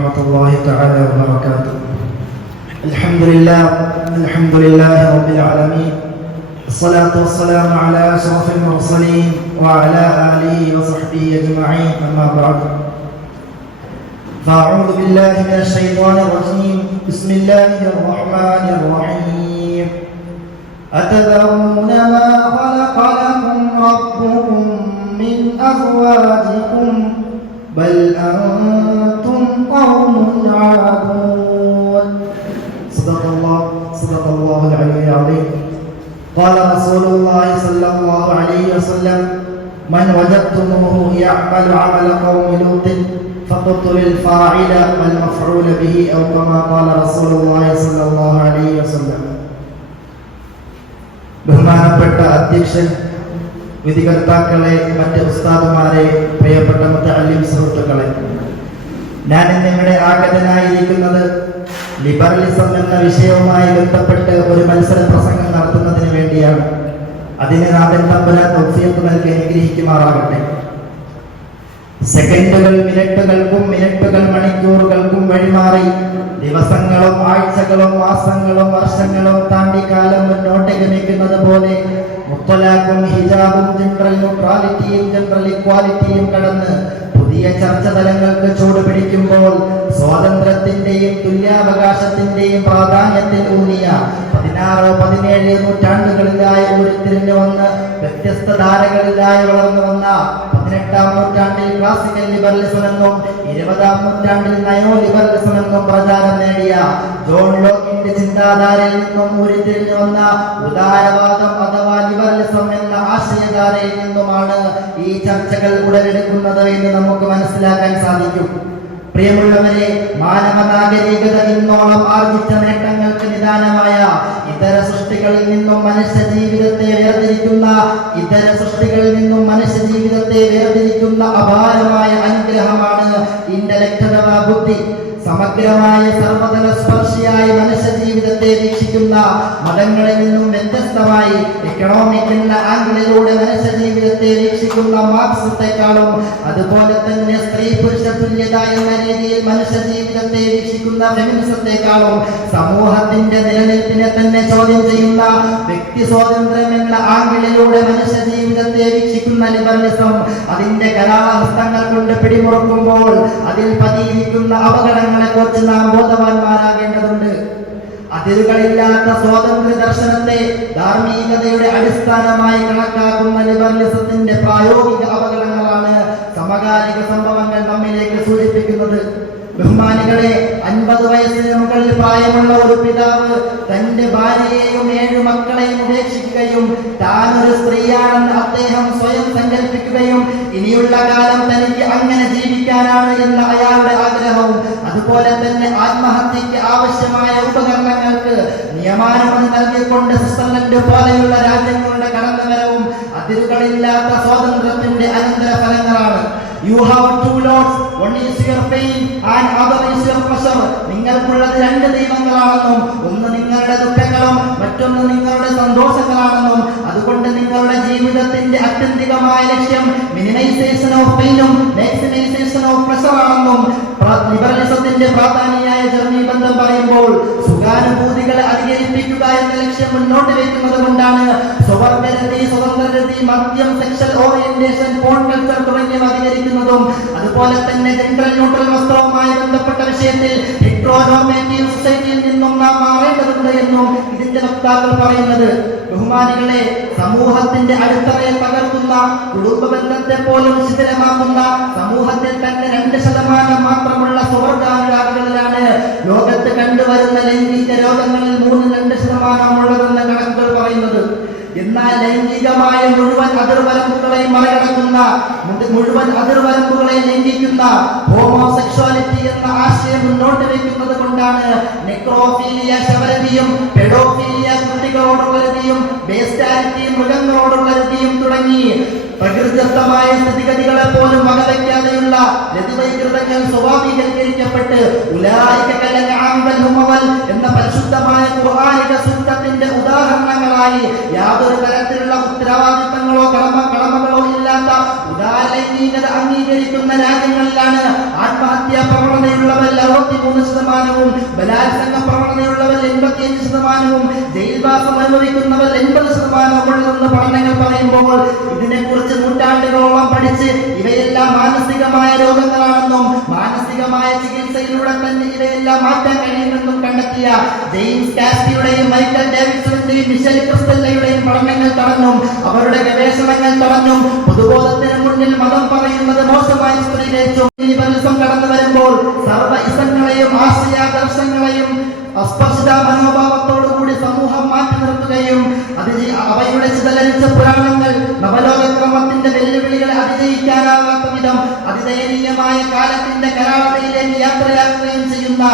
ورحمة الله تعالى وبركاته. الحمد لله رب العالمين، الصلاة والسلام على أشرف المرسلين وعلى آله وصحبه أجمعين، أما بعد. فأعوذ بالله من الشيطان الرجيم، بسم الله الرحمن الرحيم. أتذرون ما خلق لكم ربكم من أزواجكم بل أنتم قوم عادون. صدق الله العلي العظيم. قال رسول الله صلى الله عليه وسلم: من وجدتموه يعمل عمل قوم لوط فاقتلوا الفاعل والمفعول به، أو كما قال رسول الله صلى الله عليه وسلم. ബഹുമാനപ്പെട്ട അധ്യക്ഷൻ, വിധികർത്താക്കളെ, മറ്റ് ഉസ്താദുമാരെ, പ്രിയപ്പെട്ട മുതഅല്ലിം സുഹൃത്തുക്കളെ, ഞാൻ ഇന്നിവിടെ ആഗതനായിരിക്കുന്നത് ലിബറലിസം എന്ന വിഷയവുമായി ബന്ധപ്പെട്ട് ഒരു മത്സര പ്രസംഗം നടത്തുന്നതിന് വേണ്ടിയാണ്. അതിന് നാഥൻ തമ്പുരാൻ തൗഫീഖ് നൽകി അനുഗ്രഹിക്കുമാറാകട്ടെ. സെക്കൻഡുകൾ മിനിറ്റുകൾക്കും, മിനിറ്റുകൾ മണിക്കൂറുകൾക്കും വഴിമാറി ദിവസങ്ങളും ആഴ്ചകളും മാസങ്ങളും വർഷങ്ങളും താണ്ടി കാലം മുന്നോട്ട് ഗമിക്കുന്നത് പോലെ മുത്തലാഖും ഹിജാബും ജനറൽ ന്യൂട്രാലിറ്റിയും ജനറൽ ഇക്വാലിറ്റിയും കടന്ന് പുതിയ ചർച്ച തലങ്ങൾക്ക് ചൂട് പിടിക്കുമ്പോൾ സ്വാതന്ത്ര്യത്തിന്റെയും തുല്യാവകാശത്തിന്റെയും പ്രാധാന്യത്തിൽ ഊന്നിയ 16-17 നൂറ്റാണ്ടുകളിലായി ഉരുത്തിരിഞ്ഞു വന്ന് വ്യത്യസ്ത ധാരകളിലായി വളർന്നു വന്ന 18-ാം നൂറ്റാണ്ടിൽ ക്ലാസിക്കൽ ലിബറലിസം എന്നും 20-ാം നൂറ്റാണ്ടിൽ നയോ ലിബറലിസം എന്നും പ്രചാരം നേടിയ ജോൺ ലോക്കിന്റെ ചിന്താധാരയിൽ നിന്നും ഉരുത്തിരിഞ്ഞു വന്ന ഉദാരവാദം അഥവാ ലിബറലിസം എന്ന ആശയധാരയിൽ നിന്നുമാണ് ഈ ചർച്ചകൾ ഉടലെടുക്കുന്നത് എന്ന് നമുക്ക് മനസ്സിലാക്കാൻ സാധിക്കും. പ്രിയമുള്ളവരെ, മാനവ നാഗരികത ഇന്നോളം ആർജിച്ച നേട്ടങ്ങൾക്ക് നിദാനമായ ഇതര സൃഷ്ടികളിൽ നിന്നും മനുഷ്യ ജീവിതത്തെ വേർതിരിക്കുന്ന അപാരമായ അനുഗ്രഹമാണ് ഇന്റലക്ട് അഥവാ ബുദ്ധി. സമഗ്രമായ സർവതല സ്പർശിയായ മനുഷ്യ ജീവിതത്തെ വീക്ഷിക്കുന്ന മതങ്ങളിൽ നിന്നും വ്യത്യസ്തമായി എക്കണോമിക് എന്ന ആംഗിളിലൂടെ മനുഷ്യ ജീവിതത്തെ വീക്ഷിക്കുന്ന മാർക്സിസത്തെക്കാളും, അതുപോലെ തന്നെ സ്ത്രീ പുരുഷ തുല്യത എന്ന രീതിയിൽ മനുഷ്യ ജീവിതത്തെ വീക്ഷിക്കുന്ന ഫെമിനിസത്തെക്കാളും, സമൂഹത്തിന്റെ നിലനിൽപ്പിനെ തന്നെ ചോദ്യം ചെയ്യുന്ന വ്യക്തി സ്വാതന്ത്ര്യം എന്ന ആംഗിളിലൂടെ മനുഷ്യ ജീവിതത്തെ വീക്ഷിക്കുന്ന ലിബറലിസം അതിന്റെ കലാഹസ്തങ്ങൾ കൊണ്ട് പിടിമുറുക്കുമ്പോൾ അതിൽ പതിയിരിക്കുന്ന അപകടങ്ങളെ കുറിച്ച് നാം ബോധവാന്മാരാകേണ്ടതുണ്ട്. അതിരുകളില്ലാത്ത സ്വാതന്ത്ര്യ ദർശനത്തെ ധാർമ്മികതയുടെ അടിസ്ഥാനമായി കണക്കാക്കുന്ന ലിബറലിസത്തിന്റെ പ്രായോഗിക അപകടങ്ങളാണ് സമകാലിക സംഭവങ്ങൾ നമ്മിലേക്ക് സൂചിപ്പിക്കുന്നത്. ബഹുമാനികളെ, 50 വയസ്സിന് മുകളിൽ പ്രായമുള്ള ഒരു പിതാവ് തന്റെ ഭാര്യയെയും 7 മക്കളെയും ഉപേക്ഷിക്കുകയും താൻ ഒരു സ്ത്രീയാണെന്ന് അദ്ദേഹം സ്വയം സങ്കല്പിക്കുകയും ഇനിയുള്ള കാലം തനിക്ക് അങ്ങനെ ജീവിക്കാനാണ് എന്ന അയാളുടെ ആഗ്രഹവും, അതുപോലെ തന്നെ ആത്മഹത്യക്ക് ആവശ്യമായ ഉപകരണങ്ങൾക്ക് നിയമാനുമതി നൽകിക്കൊണ്ട് സ്വിറ്റ്സർലൻഡ് പോലെയുള്ള രാജ്യങ്ങളുടെ കടന്നുവരവും അതിരുകളില്ലാത്ത സ്വാതന്ത്ര്യത്തിന്റെ അനന്തരഫലങ്ങളാണ്. You have two lords, one is your pain and other is your pleasure. നിങ്ങൾക്കുള്ളത് 2 ദൈവങ്ങളാണെന്നും ഒന്ന് നിങ്ങളുടെ ദുഃഖങ്ങളും മറ്റൊന്ന് നിങ്ങളുടെ സന്തോഷങ്ങളാണെന്നും അതുകൊണ്ട് നിങ്ങളുടെ ജീവിതത്തിന്റെ ആത്യന്തികമായ ലക്ഷ്യം മിനിമൈസേഷൻ ഓഫ് പെയിനും മാക്സിമൈസേഷൻ ഓഫ് പ്ലഷർ ആണെന്നും ലിബറലിസത്തിന്റെ പ്രാധാന്യമായ ജർമ്മനി ബന്ധം പറയുമ്പോൾ സുഖാനുഭൂതികളെ അധികരിപ്പിക്കുക എന്ന ലക്ഷ്യം മുന്നോട്ട് വെക്കുന്നത് കൊണ്ടാണ് സ്വവർഗരതി, സ്വതന്ത്രരതി, മദ്യം, സെക്ഷൽ ഓറിയന്റേഷൻ, പോൺ കൾച്ചർ തുടങ്ങിയവ അധികരിക്കുന്നതും, അതുപോലെ തന്നെ ജെൻഡർ ന്യൂട്രൽ വസ്ത്രവുമായി ബന്ധപ്പെട്ട വിഷയത്തിൽ ഹെറ്ററോനോർമേറ്റീവ് സൊസൈറ്റിയിൽ നിന്നും നാം മാറേണ്ടതുണ്ട് എന്നും ഇതിന്റെ വക്താക്കൾ പറയുന്നത്. ബഹുമാനികളെ, സമൂഹത്തിന്റെ അടിത്തറയെ തകർക്കുന്ന, കുടുംബ ബന്ധത്തെ പോലും ശിഥിലമാക്കുന്ന, സമൂഹത്തിൽ തന്നെ 2% മാത്രമുള്ള സ്വവർഗാനുരാഗികളിലാണ് ലോകത്ത് കണ്ടുവരുന്ന ലൈംഗിക രോഗങ്ങളിൽ 3-2% ഉള്ളതെന്ന് കണക്കുകൾ പറയുന്നത്. എന്നാൽ ലൈംഗികമായ മുഴുവൻ അതിർവരമ്പുകളെയും മറികടക്കുന്ന, മുഴുവൻ അതിർവരമ്പുകളെയും ലംഘിക്കുന്ന ഹോമോസെക്ഷുവാലിറ്റി എന്ന ആശയം മുന്നോട്ട് വെക്കുന്നത് കൊണ്ടാണ് നെക്രോഫീലിയ ശബരതിയും, പെഡോഫീലിയ കുട്ടികളോടുള്ള രതിയും, ബേസ്റ്റാലിറ്റി മൃഗങ്ങളോടുള്ള രതിയും തുടങ്ങി പ്രകൃതിദത്തമായ സ്ഥിതിഗതികളെ പോലും വകവയ്ക്കാതെയുള്ള രതിവൈകൃതങ്ങൾ സ്വാഭാവികീകരിക്കപ്പെട്ട് എന്ന പരിശുദ്ധമായ ഖുർആനിക സൂക്തത്തിന്റെ ഉദാഹരണങ്ങളായി യാതൊരു തരത്തിലുള്ള ഉത്തരവാദിത്തങ്ങളോ കടമകളോ ഇല്ലാത്ത ഉദാരലൈംഗികത അംഗീകരിക്കുന്ന രാജ്യങ്ങളിലാണ് ആത്മഹത്യാ പ്രവണതയുള്ളവർ ബലാത്സംഗ പ്രവണതയുള്ളവർ 85%, ജയിൽവാസം അനുഭവിക്കുന്നവർ 80% ഉള്ളതെന്ന് പഠനങ്ങൾ പറയുമ്പോൾ ഇതിനെക്കുറിച്ച് നൂറ്റാണ്ടുകളോളം പഠിച്ച് ഇവയെല്ലാം മാനസികമായ രോഗങ്ങളാണെന്നും മാനസികമായ ചികിത്സയിലൂടെ തന്നെ ഇവയെല്ലാം മാറ്റാൻ കഴിയുമെന്നും കണ്ടെത്തിയ ജെയിംസ് കാസ്പിയുടെയും മൈക്കൽ ഡേവിഡ്സണിന്റെയും മിഷേൽ ക്രിസ്റ്റല്ലയുടെയും പഠനങ്ങൾ തടഞ്ഞും അവരുടെ ഗവേഷണങ്ങൾ തടഞ്ഞും പൊതുബോധത്തിന് മുന്നിൽ മതം പറയുന്നത് മോശമായി ചിത്രീകരിച്ചു. ലിബറലിസം കടന്നു വരുമ്പോൾ സർവ്വ ഇസങ്ങളെയും ആശയ ദർശനങ്ങളെയും അസ്പർശിത മനോഭാവത്തോടുകൂടി സമൂഹം മാറ്റി നിർത്തുകയും അവയുടെ ചിതലരിച്ച പുരാണങ്ങൾ നവലോകക്രമത്തിന്റെ വെല്ലുവിളികളെ അതിജയിക്കാനാകാത്ത വിധം അതിദയനീയമായ കാലത്തിന്റെ കരാളതയിലേക്ക് യാത്രയാക്കുകയും ചെയ്യുന്ന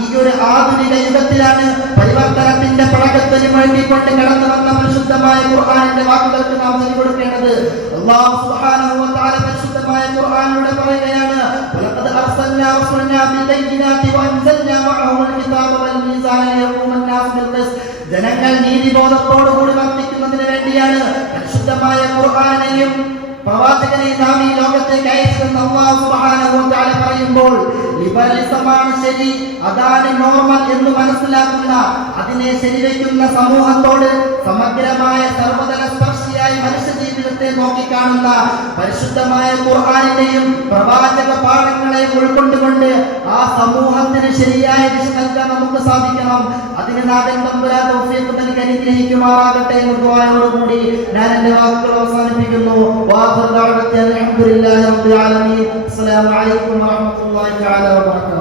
ഈ ഒരു ആധുനിക യുഗത്തിലാണ് പരിവർത്തനത്തിന്റെ പടക്കത്തൊലി മുഴക്കിക്കൊണ്ട് കടന്നു വന്ന പരിശുദ്ധമായ ഖുർആനിന്റെ വാക്കുകൾക്ക് നാം ചെവി കൊടുക്കേണ്ടത്. അല്ലാഹു സുബ്ഹാനഹു വ തആല പരിശുദ്ധമായ ഖുർആനിലൂടെ പറയുകയാണ്, വലഖദ് അർസൽനാ റസൂലനാ ബിൽബയ്യിനാതി വഅൻസൽനാ മഅഹുൽ കിതാബ വൽ മീസാന ലിയഖൂമ അൻ-നാസു ബിൽ-ഖിസ്ത്. ജനങ്ങൾ നീതിബോധത്തോടുകൂടി വർത്തിക്കുന്നതിന് വേണ്ടിയാണ് പരിശുദ്ധമായ ഖുർആനെയും പ്രവാചകനെയും നാം ഈ ലോകത്തേക്ക് അയച്ചതെന്ന് അല്ലാഹു സുബ്ഹാനഹു വ തആല പറയുമ്പോൾ ലിബറലിസമാണ് ശരി, അതാണ് നോർമൽ എന്ന് മനസ്സിലാക്കുന്ന, അതിനെ ശരിവയ്ക്കുന്ന സമൂഹത്തോട് സമഗ്രമായ സർവ്വതല സ്പർശിയായി മനുഷ്യ ജീവിതത്തെ നോക്കിക്കാണുന്ന പരിശുദ്ധമായ ഖുർആനിനെയും പ്രവാചക പാഠങ്ങളെയും ഉൾക്കൊണ്ടുകൊണ്ട് ആ സമൂഹത്തിന് ശരിയായ ദിശ നൽകാൻ നമുക്ക് സാധിക്കണം. അതിന് നാഥൻ തമ്പുരാൻ തൗഫീഖ് നൽകി അനുഗ്രഹിക്കുമാറാകട്ടെ എന്ന ദുആയോടുകൂടി ഞാൻ എൻ്റെ വാക്കുകൾ അവസാനിപ്പിക്കുന്നു. വാഖിറു ദഅ്വതി അൽഹംദുലില്ലാഹി റബ്ബിൽ ആലമീൻ. അസ്സലാമു അലൈക്കും വറഹ്മത്തുള്ളാഹി തആല വബറകാതുഹു.